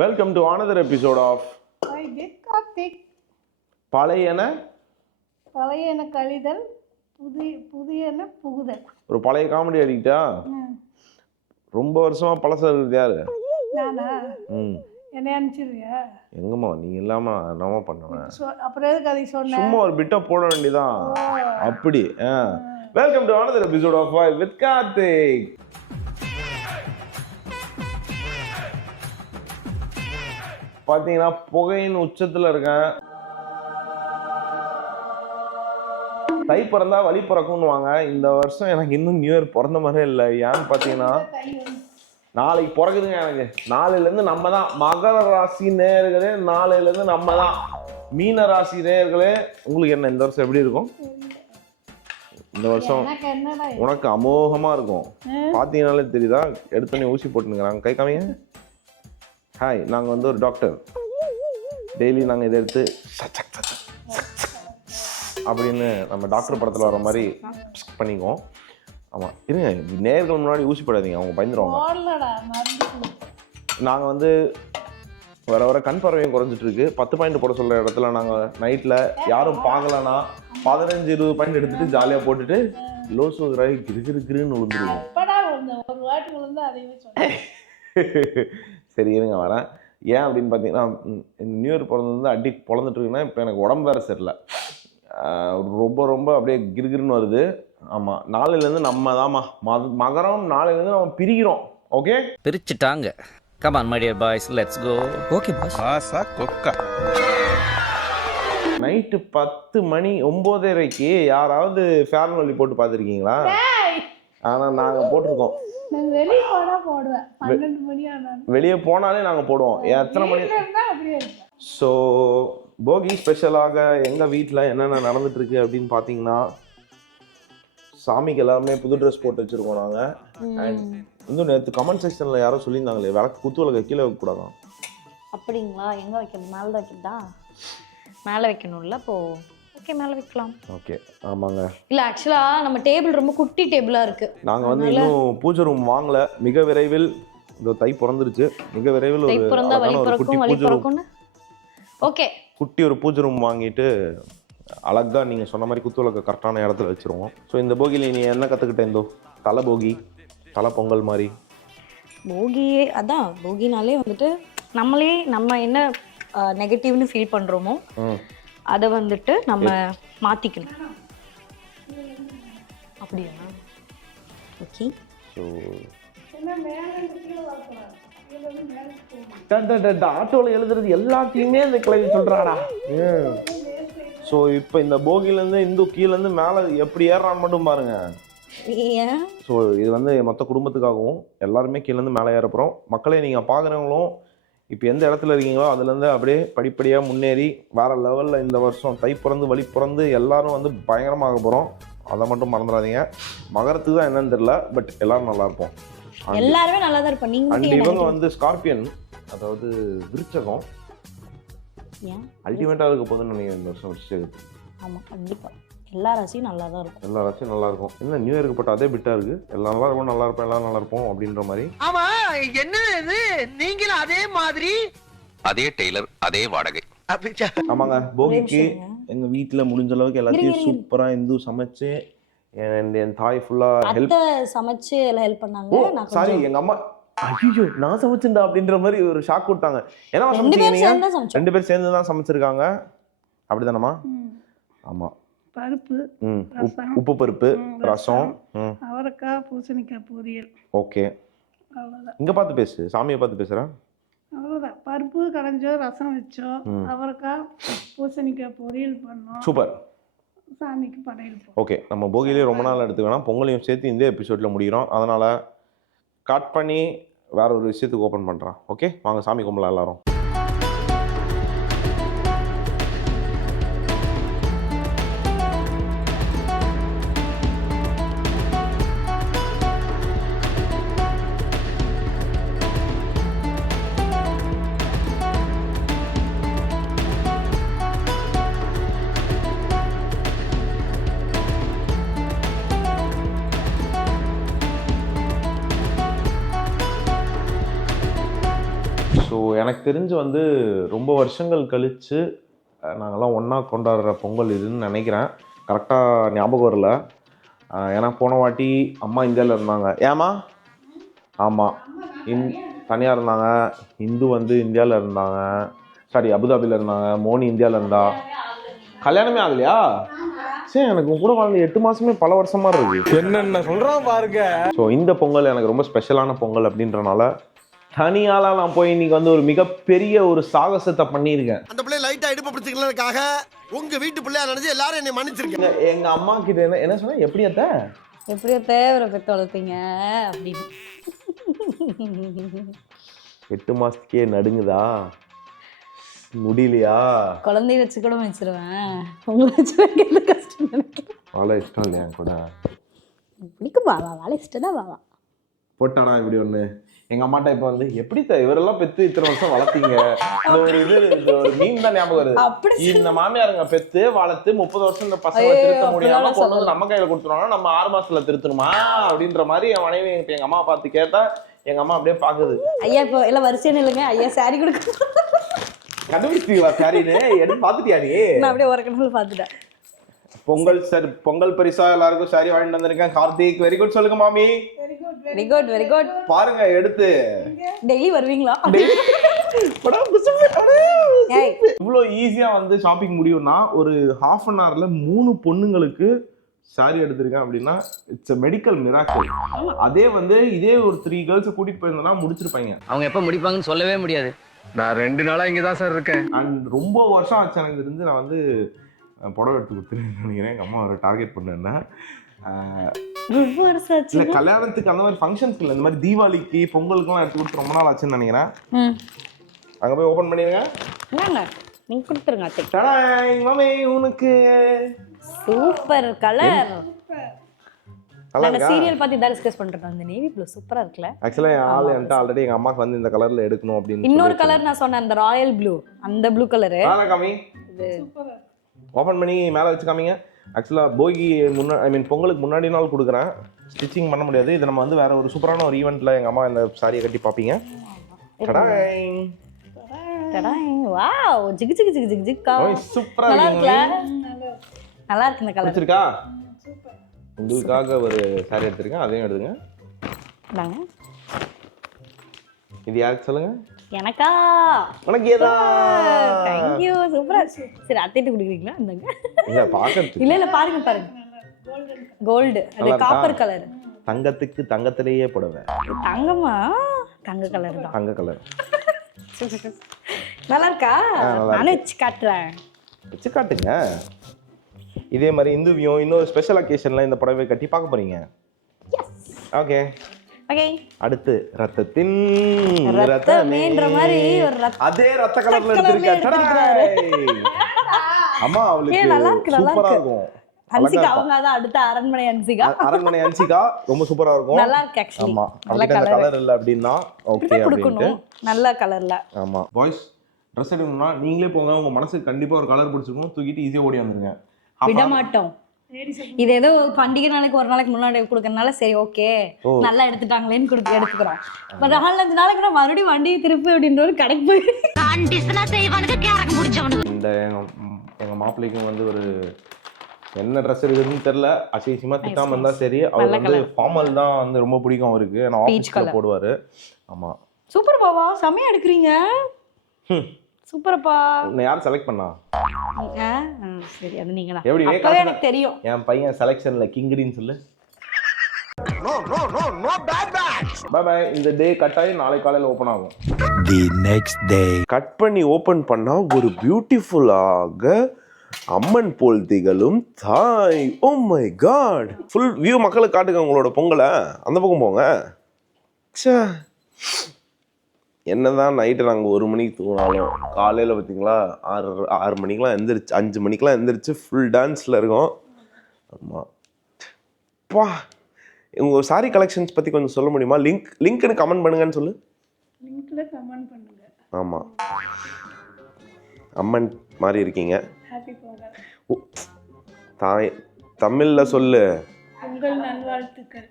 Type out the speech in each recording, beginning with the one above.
Welcome to another episode of I did Karthik. பழையன கழிதல் புதியன புகுதல். ஒரு பழைய காமெடி அடிக்கிட்டா ரொம்ப வருஷமா பழச யாரு நானா என்ன அனுப்பிச்சிருவியா? எங்கம்மா நீ இல்லாம என்னமா பண்ணுவேன். அப்புறம் எதுக்கு அதை சொன்ன? சும்மா ஒரு பிட்டா போட வேண்டியதான். அப்படி welcome to another episode of Vibe with Karthik. பாத்தீங்கன்னா புகையின் உச்சத்துல இருக்கேன். தை பிறந்தா வழி பிறக்கும்னுவாங்க. இந்த வருஷம் எனக்கு இன்னும் நியூ இயர் பிறந்த மாதிரியே இல்லை. ஏன்னு பார்த்தீங்கன்னா நாளைக்கு பிறகுதுங்க எனக்கு. நாளையிலேருந்து நம்ம தான் மகர ராசி நேயர்களே, நாளையிலேருந்து நம்ம தான் மீன ராசி நேயர்களே. உங்களுக்கு என்ன இந்த வருஷம் எப்படி இருக்கும்? இந்த வருஷம் உனக்கு அமோகமாக இருக்கும். பார்த்தீங்கன்னாலே தெரியுதா, எடுத்தோடனே ஊசி போட்டுனுங்கிறாங்க. கை காமிங்க. ஹாய், நாங்கள் வந்து ஒரு டாக்டர். டெய்லி நாங்கள் இதை எடுத்து அப்படின்னு நம்ம டாக்டர் படத்தில் வர மாதிரி பண்ணிக்குவோம். ஆமாம், இருங்க, நேர்கள் முன்னாடி ஊசி போடாதீங்க, அவங்க பயந்துருவாங்க. நாங்கள் வந்து வர வர கண் பார்வையும் குறைஞ்சிட்டு இருக்கு. 10 பாயிண்ட் போட சொல்கிற இடத்துல நாங்கள் நைட்டில் யாரும் பார்க்கலன்னா 15-20 பாயிண்ட் எடுத்துகிட்டு ஜாலியாக போட்டுட்டு லோ சுகராகி கிருன்னு விழுந்துருவோம். சரி இருங்க வரேன். ஏன் அப்படின்னு பார்த்தீங்கன்னா, நியூ இயர் பிறந்தது வந்து அடி பொழந்துட்டு இருக்குன்னா இப்போ எனக்கு உடம்பு வேறு சரியில்லை. ரொம்ப ரொம்ப அப்படியே கிருகிருன்னு வருது. ஆமாம், நாளையிலேருந்து நம்ம தான்மா மகரம். நாளையிலேருந்து நம்ம பிரிக்கிறோம். ஓகே, பிரிச்சுட்டாங்க. Come on my dear boys, let's go. Okay boss. ஆசா கொக்கா. நைட்டு 10 மணி 9:30க்கு யாராவது ஃபேர் வலி போட்டு பார்த்துருக்கீங்களா? ஆனால் நாங்கள் போட்டிருக்கோம். வெளியே போனாலே நாங்கள் போடுவோம். எத்தனை மணி? ஸோ போகி ஸ்பெஷலாக எங்கள் வீட்டில் என்னென்ன நடந்துட்டுருக்கு அப்படின்னு பார்த்தீங்கன்னா, சாமிக்கு எல்லாருமே புது ட்ரெஸ் போட்டு வச்சுருக்கோம் நாங்கள். அண்ட் இன்னும் நேற்று கமெண்ட் செக்ஷனில் யாரோ சொல்லியிருந்தாங்களே, விளக்கு குத்து விளக்கு கீழே வைக்கக்கூடாதான். அப்படிங்களா? எங்கே வைக்கணும்? மேலே வைக்கிறதா? மேலே வைக்கணும்ல. அப்போது ஓகே, மேலே வைக்கலாம். ஓகே, ஆமாங்க. இல்லை, ஆக்சுவலாக நம்ம டேபிள் ரொம்ப குட்டி டேபிளாக இருக்குது. நாங்கள் வந்து இன்னும் பூஜை ரூம் வாங்கலை. மிக விரைவில் இந்த தை பிறந்துருச்சு. மிக விரைவில் ஒரு குட்டி பூஜை ரூம், ஓகே, குட்டி ஒரு பூஜை ரூம் வாங்கிட்டு அழகாக நீங்கள் சொன்ன மாதிரி குத்து விளக்கு கரெக்டான இடத்துல வச்சுருவோம். ஸோ இந்த போகியில் நீ என்ன கற்றுக்கிட்டேன்? இந்தோ தலை போகி, தலை பொங்கல் மாதிரி. போகியே அதான், போகினாலே வந்துட்டு நம்ம என்ன நெகட்டிவ்னு ஃபீல் பண்ணுறோமோ அதை வந்துட்டு நம்ம மாற்றிக்கணும். அப்படியா? ஓகே. ஸோ ஆட்டோவில் எழுதுறது எல்லாத்தையுமே இந்த கிளவி சொல்கிறாடா. ஸோ இப்போ இந்த போகிலேருந்து இந்து கீழேருந்து மேலே எப்படி ஏறான்னு மட்டும் பாருங்க. ஸோ இது வந்து மொத்த குடும்பத்துக்காகவும் எல்லாருமே கீழேருந்து மேலே ஏற போகிறோம். மக்களே, நீங்கள் பார்க்குறவங்களும் இப்போ எந்த இடத்துல இருக்கீங்களோ அதுலேருந்து அப்படியே படிப்படியாக முன்னேறி வேறு லெவலில் இந்த வருஷம் தை பிறந்து வழி பிறந்து எல்லாரும் வந்து பயங்கரமாக போகிறோம். அதை மட்டும் மறந்துடாதீங்க. மகரத்துக்கு தான் என்னன்னு தெரியல, பட் எல்லாரும் நல்லா இருப்போம். எல்லாருமே நல்லா தான் இருப்போம். அண்ட் இவங்க வந்து ஸ்கார்பியன், அதாவது விருச்சகம். அல்டிமேட்டாக இருக்க போதுன்னு நினைக்கிறேன் இந்த வருஷம் விருச்சகத்துக்கு. ஆமாம், கண்டிப்பாக எல்லா ராசியும் நல்லா தான் இருக்கும். எல்லா ராசியும் நல்லா இருக்கும். என்ன நியூ இயருக்கு போட்ட அதே பிட்டா இருக்கு. எல்லாம் நல்லா இருப்போம், நல்லா இருப்போம், எல்லாம் நல்லா இருப்போம் அப்படின்ற மாதிரி. ஆமா, என்ன இது நீங்களும் அதே மாதிரி, அதே டெய்லர், அதே வாடகை. ஆமாங்க, போகிக்கு எங்க வீட்டுல முடிஞ்ச அளவுக்கு எல்லாத்தையும் சூப்பரா இந்து சமைச்சு என் தாய் ஃபுல்லா ஹெல்ப் சமைச்சு எல்லாம் ஹெல்ப் பண்ணாங்க. சாரி, எங்க அம்மா ஐயோ நான் சமைச்சேன்டா அப்படின்ற மாதிரி ஒரு ஷாக் கொடுத்தாங்க. ஏன்னா ரெண்டு பேரும் சேர்ந்து தான் சமைச்சிருக்காங்க. அப்படிதானம்மா? ஆமா, பருப்பு, உப்பு பருப்பு, ரசம், அவரைக்காய், பூசணிக்காய் பொரியல். ஓகே, அவ்வளோதான். இங்கே பார்த்து பேசு, சாமியை பார்த்து பேசுகிறேன். அவ்வளோதான். பருப்பு கடைஞ்சோம், ரசம் வச்சோம், அவரைக்காய், பூசணிக்காய் பொரியல் பண்ணோம். சூப்பர். சாமிக்கு படையல். ஓகே, நம்ம போகிலேயே ரொம்ப நாள் எடுத்து வேணாம், பொங்கலையும் சேர்த்து இந்த எபிசோடில் முடிகிறோம். அதனால் கட் பண்ணி வேற ஒரு விஷயத்துக்கு ஓப்பன் பண்ணுறேன். ஓகே, வாங்க சாமி கும்பலாம் எல்லாரும். எனக்கு தெரிஞ்சு வந்து ரொம்ப வருஷங்கள் கழித்து நாங்கள்லாம் ஒன்றா கொண்டாடுற பொங்கல் இதுன்னு நினைக்கிறேன். கரெக்டாக ஞாபகம் வரல. ஏன்னா போன வாட்டி அம்மா இந்தியாவில் இருந்தாங்க. ஏமா? ஆமாம், தனியாக இருந்தாங்க. இந்து வந்து இந்தியாவில் இருந்தாங்க, சாரி அபுதாபியில் இருந்தாங்க. மோனி இந்தியாவில் இருந்தா. கல்யாணமே ஆகலையா? சரி, எனக்கு கூட வாழ்ந்த 8 மாதமே பல வருஷமா இருக்கு. என்னென்ன சொல்கிறான் பாருங்க. ஸோ இந்த பொங்கல் எனக்கு ரொம்ப ஸ்பெஷலான பொங்கல் அப்படின்றனால தனியாலாம் நான் போய் இன்னைக்கு வந்து ஒரு மிகப்பெரிய ஒரு சாகசத்தை பண்ணியிருக்கேன். அந்த பிள்ளை லைட்டா இடுப்பு பிடிச்சிக்கிறதுக்காக உங்க வீட்டு பிள்ளையா நினைச்சு எல்லாரும் என்னை மன்னிச்சிருக்கீங்க. எங்க அம்மா கிட்ட என்ன சொன்னா, எப்படியாத்த தேவரை பெற்று வளர்ப்பீங்க அப்படின்னு. 8 மாசத்துக்கே நடுங்குதா? முடியலையா? குழந்தைய வச்சு கூட வச்சிருவேன். உங்களை வச்சு வைக்கிறது கஷ்டம் நினைக்கிறேன். வாழை இஷ்டம் இல்லையா கூட? பிடிக்கும் பாவா, வாழை இஷ்டம் தான் பாவா. போட்டானா இப்படி ஒண்ணு. எங்க அம்மாட்ட இப்ப வந்து எப்படி இவரெல்லாம் பெத்து இத்தனை வருஷம் வளர்த்தீங்க, இந்த ஒரு மீன் தான் ஞாபகம் வருது. இந்த மாமியாருங்க பெத்து வளர்த்து 30 வருஷம் இந்த பசங்க திருத்த முடியாம கொண்டு வந்து நம்ம கையில கொடுத்துருவாங்க, நம்ம 6 மாசத்துல திருத்தணுமா அப்படின்ற மாதிரி என் மனைவி எங்க அம்மா பார்த்து கேட்டா எங்க அம்மா அப்படியே பாக்குது. ஐயா இப்போ எல்லாம் வரிசையா இல்லைங்க, ஐயா சாரி கொடுக்க கண்டுபிடிச்சிட்டீங்களா? சாரின்னு எடுத்து பாத்துட்டியா நீ? நான் அப்படியே ஒரு கணக்கில் பார்த்துட்டேன். பொங்கல் சார், பொங்கல் பரிசா எல்லாருக்கும் சாரி வாங்கிட்டு வந்திருக்கேன். கார்த்திக் வெரி குட் சொல்லுங்க மாமி. Very good very good. பாருங்க எடுத்து. டெய்லி வருவீங்களா? இவ்வளோ ஈஸியா வந்து ஷாப்பிங் முடியும்னா ஒரு ½ அன் ஹவர்ல 3 பொண்ணுங்களுக்கு சாரி எடுத்திருக்கேன் அப்படின்னா இட்ஸ் a மெடிக்கல் மிராக்கிள். அதே வந்து இதே ஒரு 3 கேர்ள்ஸை கூட்டிட்டு போயிருந்தா முடிச்சிருப்பாங்க. அவங்க எப்ப முடிப்பாங்கன்னு சொல்லவே முடியாது. நான் 2 நாளா இங்க தான் சார் இருக்கேன். அண்ட் ரொம்ப வருஷம் ஆச்சு எனக்கு தெரிஞ்சு நான் வந்து புடவை எடுத்து கொடுத்துருன்னு நினைக்கிறேன். எங்கள் அம்மா ஒரு டார்கெட் பண்ணேன்னா இல்லை கல்யாணத்துக்கு அந்த மாதிரி ஃபங்க்ஷன்ஸ்க்கு இல்லை, இந்த மாதிரி தீபாவளிக்கு பொங்கலுக்குலாம் எடுத்து கொடுத்து ரொம்ப நாள் ஆச்சுன்னு நினைக்கிறேன். அங்கே போய் ஓப்பன் பண்ணிடுங்க. நீங்க கொடுத்துருங்க. மாமே உனக்கு சூப்பர் கலர். நாங்க சீரியல் பார்த்து இதான் டிஸ்கஸ் பண்றோம். அந்த நேவி ப்ளூ சூப்பரா இருக்குல. ஆக்சுவலா என் ஆல்ரெடி எங்க அம்மாக்கு வந்து இந்த கலர்ல எடுக்கணும் அப்படின்னு இன்னொரு கலர் நான் சொன்னேன், அந்த ராயல் ப்ளூ, அந்த ப்ளூ கலர். காமி ஓபன் பண்ணி மேல வச்சு காமிங்க. ஆக்சுவலா போகி பொங்கலுக்கு முன்னாடி நாள் கொடுக்குறேன். ஸ்டிச்சிங் பண்ண முடியாது. இது நம்ம வந்து வேற ஒரு சூப்பரான ஒரு ஈவெண்ட்ல எங்க அம்மா இந்த சாரியை கட்டி பாப்பீங்க. வாவ், ஜிகு ஜிகு ஜிகு ஜிகு ஜிகா. சூப்பரா இருக்குல? நல்லா இருக்கு இந்த கலர். பிடிச்சிருக்கா? உங்களுக்காக ஒரு சாரி எடுத்துருக்கேன், அதையும் எடுத்துங்க. இது யாருக்கு சொல்லுங்க? எனக்கா? உனக்கு ஏதா? Thank you, சூப்பரா. சரி அத்தைட்டு குடுக்குறீங்களா? இந்தங்க. இல்ல பாக்கறது. இல்ல பாருங்க பாருங்க. கோல்ட், அது காப்பர் கலர். தங்கத்துக்கு தங்கத்திலேயே போடுவேன். தங்கமா? தங்க கலர் தான். தங்க கலர். நல்லா இருக்கா? நான் வச்சு காட்டுறேன். வச்சு காட்டுங்க. இதே மாதிரி இந்துவியும் இன்னொரு ஸ்பெஷல் அக்கேஷன்ல இந்த புடவை கட்டி பார்க்க போறீங்க. Okay okay. அடுத்து ரத்தத்தின் ரத்தமேன்ற மாதிரி ஒரு அதே ரத்த கலர்ல எடுத்துருக்காரு. அம்மா அவளுக்கு சூப்பரா இருக்கும். அன்சிகா அவங்க தான் அடுத்த அரண்மனை அன்சிகா. அரண்மனை அன்சிகா ரொம்ப சூப்பரா இருக்கும். நல்லா இருக்கு एक्चुअली. ஆமா. நல்ல கலர் இல்ல அப்படினா ஓகே அப்படினு. நல்ல கலர்ல. ஆமா. பாய்ஸ் Dress எடுக்கணும்னா நீங்களே போங்க. உங்க மனசுக்கு கண்டிப்பா ஒரு கலர் பிடிச்சிருக்கும். தூக்கிட்டு ஈஸியா ஓடி வந்துருங்க. விட மாட்டோம். இது ஏதோ பண்டிகை நாளைக்கு ஒரு நாளைக்கு முன்னாடி கொடுக்கறனால சரி ஓகே நல்லா எடுத்துட்டாங்களேன்னு எடுத்துக்கிறோம். பட் 4-5 நாளைக்கு நான் மறுபடியும் வண்டியை திருப்பி அப்படின்ற ஒரு கடைக்கு போய் இந்த எங்க மாப்பிள்ளைக்கும் வந்து ஒரு என்ன ட்ரெஸ் எடுக்குதுன்னு தெரியல. அசிசியமா திட்டாம இருந்தா சரி. அவர் வந்து ஃபார்மல் தான் வந்து ரொம்ப பிடிக்கும் அவருக்கு. நான் ஆபீஸ்ல போடுவாரு. ஆமா. சூப்பர் பாவா, செமையா எடுக்குறீங்க. சூப்பர்ப்பா. உன்னை யார் செலக்ட் பண்ணா? சரி அது நீங்க தான். எப்படி அப்பவே எனக்கு தெரியும். என் பையன் செலக்ஷன்ல கிங்ரின்னு சொல்லு. No no no no bad bad. Bye bye. இந்த டே கட் ஆகி நாளை காலையில ஓபன் ஆகும். தி நெக்ஸ்ட் டே கட் பண்ணி ஓபன் பண்ணா ஒரு பியூட்டிஃபுல்லாக அம்மன் போல் திகழும் தாய். Oh my god. Full view மக்களுக்கு காட்டுங்க உங்களோட பொங்கலை. அந்த பக்கம் போங்க. என்னதான் நைட்டு நாங்கள் 1 மணிக்கு தூங்கினாலும் காலையில் பார்த்தீங்களா 6 மணிக்கெலாம் எந்திரிச்சு 5 மணிக்கெலாம் எந்திரிச்சு ஃபுல் டான்ஸில் இருக்கோம். ஆமாம் பா. உங்கள் சாரி கலெக்ஷன்ஸ் பற்றி கொஞ்சம் சொல்ல முடியுமா? லிங்க்னு கமெண்ட் பண்ணுங்கன்னு சொல்லு. லிங்க்ல கமெண்ட் பண்ணுங்க. ஆமாம் அம்மன் மாதிரி இருக்கீங்க. ஹாப்பி பொங்கல். தமிழில் சொல்லு. பொங்கல் நல்வாழ்த்துக்கள்.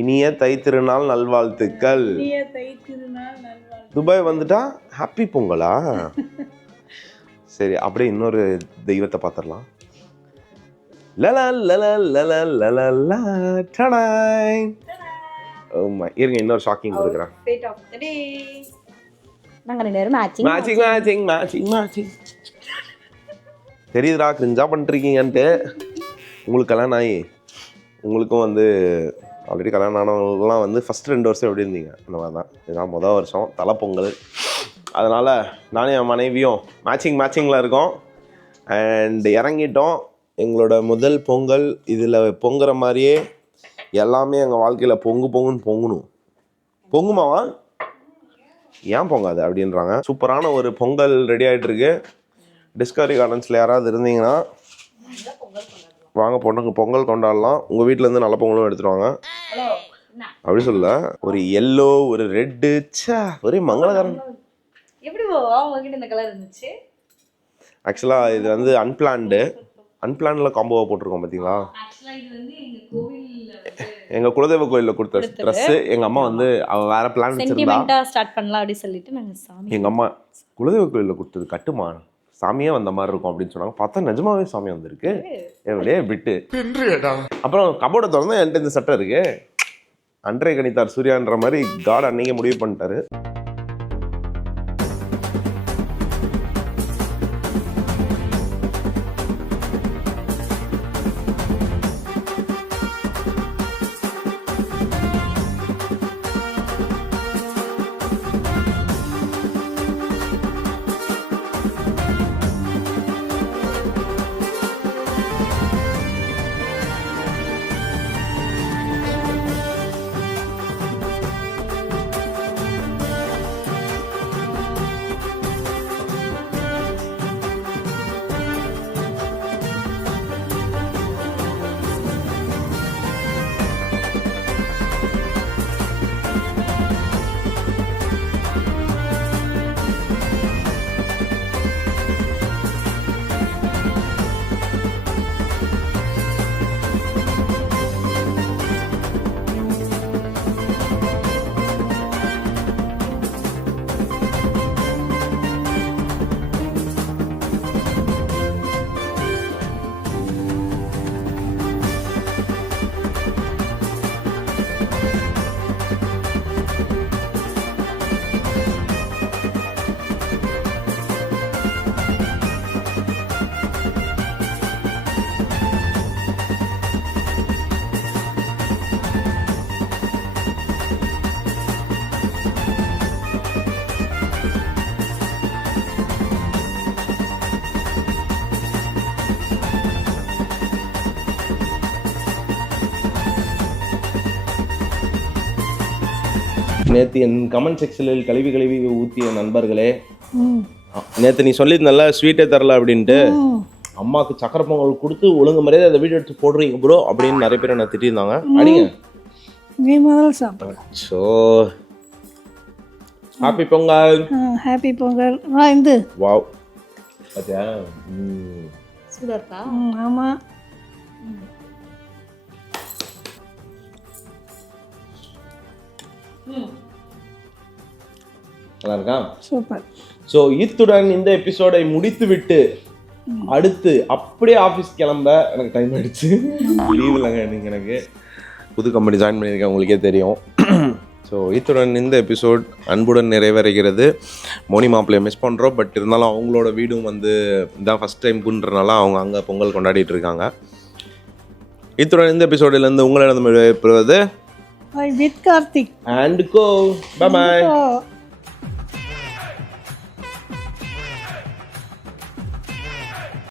இனிய தை திருநாள் நல்வாழ்த்துக்கள். இனிய தை திருநாள் நல்வாழ்த்து. துபாய் வந்துட்டா ஹாப்பி பொங்கலா? சரி, அப்படியே இன்னொரு தெய்வத்தை பார்த்துடலாம். லலா லலா லலா லலா லா டடாய். ஆமா, இருங்க இன்னொரு ஷாக்கிங் கொடுக்குறேன். Outfit of the day. நாங்க ரெண்டு பேரும் matching matching matching matching matching. தெரியுதுடா கிரிஞ்சா பண்ணிருக்கீங்கன்ட்டு. உங்களுக்கு கல்யாணம் ஆகி உங்களுக்கும் வந்து ஆல்ரெடி கல்யாணம் ஆனவங்களுக்குலாம் வந்து ஃபஸ்ட் 2 வருஷம் எப்படி இருந்தீங்க அந்த மாதிரி தான். இதுதான் மொதல் வருஷம் தலைப்பொங்கல். அதனால் நானும் என் மனைவியும் மேட்சிங்கில் இருக்கோம். அண்ட் இறங்கிட்டோம். எங்களோட முதல் பொங்கல் இதில் பொங்குற மாதிரியே எல்லாமே எங்கள் வாழ்க்கையில் பொங்குன்னு பொங்கணும். பொங்குமாவா? ஏன் பொங்காது அப்படின்றாங்க. சூப்பரான ஒரு பொங்கல் ரெடி ஆகிட்டுருக்கு. டிஸ்கவரி கார்டன்ஸில் யாராவது இருந்தீங்கன்னா வாங்க பொங்கல் கொண்டாடலாம். உங்கள் வீட்டிலேருந்து நல்ல பொங்கலும் எடுத்துட்டு வாங்க. அப்படி சொல்ல, ஒரு எல்லோ ஒரு ரெட்டு ஒரே மங்களகரம். எப்படி உங்ககிட்ட இந்த கலர் இருந்துச்சு? ஆக்சுவலாக இது வந்து அன்பிளான்டில் காம்போவாக போட்டிருக்கோம் பார்த்தீங்களா. எங்கள் குலதெய்வ கோயிலில் கொடுத்த ட்ரெஸ்ஸு எங்கள் அம்மா வந்து அவள் வேற பிளான் வச்சுருந்தா ஸ்டார்ட் பண்ணலாம் அப்படி சொல்லிட்டு நாங்கள் சாமி எங்கள் அம்மா குலதெய்வ கோயிலில் கொடுத்தது கட்டுமா சாமியே வந்த மாதிரி இருக்கும் அப்படின்னு சொன்னாங்க. பார்த்தா நிஜமாவே சாமி வந்திருக்கு. எப்படியே விட்டு அப்புறம் கபோர்டை திறந்தா என்கிட்ட இந்த சட்டை இருக்கு. அன்றைய கணித்தார் சூர்யான்ற மாதிரி காட் அன்னைக்கு முடிவு பண்ணிட்டாரு. நேற்று என் கமெண்ட் செக்ஷனில் கழுவி ஊற்றிய நண்பர்களே, நேற்று நீ சொல்லியிருந்தல்ல ஸ்வீட்டே தரல அப்படின்ட்டு, அம்மாவுக்கு சக்கரை பொங்கல் கொடுத்து ஒழுங்கு மரியாதை அதை வீடியோ எடுத்து போடுறீங்க ப்ரோ அப்படின்னு நிறைய பேர் என்ன திட்டிருந்தாங்க. அடிங்க நீ முதல்ல சாப்பிடு. So happy Pongal. Happy Pongal. இந்த வாவ் பாத்தியா? சூடா இருக்கா? ஆமாம். நல்லா இருக்கா? சூப்பர். ஸோ இத்துடன் இந்த எபிசோடை முடித்து விட்டு அடுத்து அப்படியே ஆஃபீஸ் கிளம்ப எனக்கு டைம் ஆயிடுச்சு. லீவ் இல்லைங்க நீங்கள், எனக்கு புது கம்பெனி ஜாயின் பண்ணியிருக்கேன் உங்களுக்கே தெரியும். ஸோ இத்துடன் இந்த எபிசோட் அன்புடன் நிறைவேறுகிறது. மோனி மாப்பிள்ளையை மிஸ் பண்ணுறோம். பட் இருந்தாலும் அவங்களோட வீடும் வந்து இதான் ஃபஸ்ட் டைம்ன்றனால அவங்க அங்கே பொங்கல் கொண்டாடிட்டு இருக்காங்க. இத்துடன் இந்த எபிசோடிலேருந்து உங்களிடம் பெறுவது with Karthik and co. Bye bye.